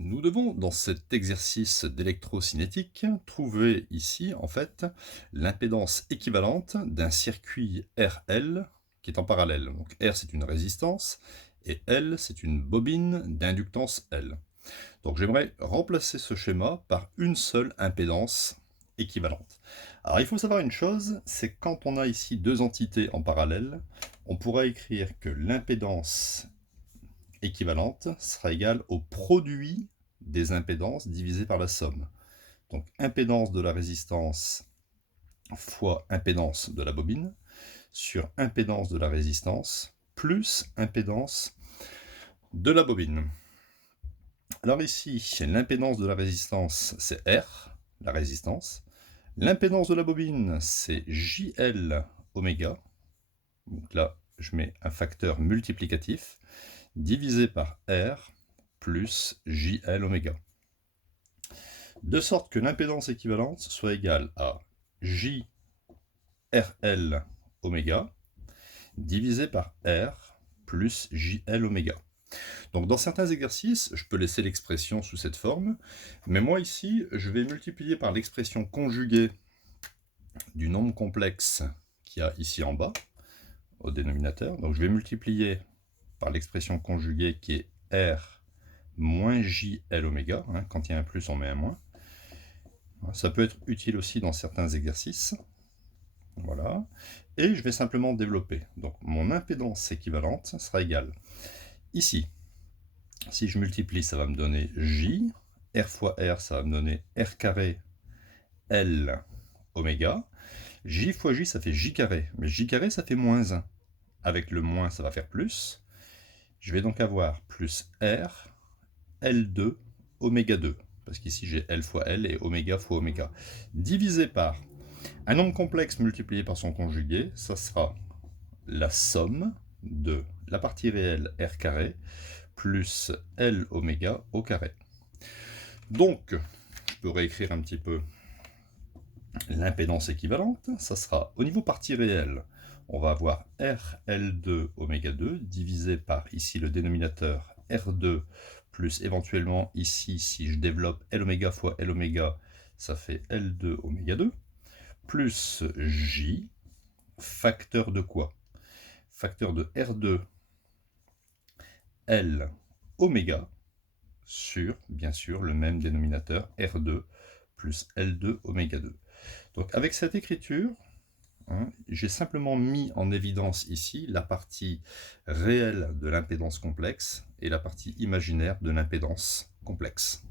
Nous devons, dans cet exercice d'électrocinétique, trouver ici, en fait, l'impédance équivalente d'un circuit RL qui est en parallèle. Donc R, c'est une résistance, et L, c'est une bobine d'inductance L. Donc j'aimerais remplacer ce schéma par une seule impédance équivalente. Alors il faut savoir une chose, c'est que quand on a ici deux entités en parallèle, on pourra écrire que l'impédance équivalente sera égale au produit des impédances divisé par la somme. Donc impédance de la résistance fois impédance de la bobine sur impédance de la résistance plus impédance de la bobine. Alors ici, l'impédance de la résistance, c'est R, la résistance. L'impédance de la bobine, c'est JL oméga. Donc là, je mets un facteur multiplicatif divisé par R plus JL oméga. De sorte que l'impédance équivalente soit égale à JRL oméga divisé par R plus JL oméga. Donc dans certains exercices, je peux laisser l'expression sous cette forme, mais moi ici, je vais multiplier par l'expression conjuguée du nombre complexe qu'il y a ici en bas, au dénominateur. Donc je vais multiplier par l'expression conjuguée qui est R moins JL oméga. Quand il y a un plus, on met un moins. Ça peut être utile aussi dans certains exercices. Voilà. Et je vais simplement développer. Donc mon impédance équivalente sera égale. Ici, si je multiplie, ça va me donner J. R fois R, ça va me donner R carré L oméga. J fois J, ça fait J carré. Mais J carré, ça fait moins 1. Avec le moins, ça va faire plus. Je vais donc avoir plus R L2 oméga 2. Parce qu'ici, j'ai L fois L et oméga fois oméga. Divisé par un nombre complexe multiplié par son conjugué, ça sera la somme de la partie réelle R carré plus L oméga au carré. Donc, je peux réécrire un petit peu l'impédance équivalente. Ça sera au niveau partie réelle, on va avoir RL2 oméga 2 divisé par ici le dénominateur R2 plus éventuellement ici, si je développe L oméga fois L oméga, ça fait L2 oméga 2 plus J, facteur de quoi? Facteur de R2 L oméga sur, bien sûr, le même dénominateur R2 plus L2 oméga 2. Donc avec cette écriture, j'ai simplement mis en évidence ici la partie réelle de l'impédance complexe et la partie imaginaire de l'impédance complexe.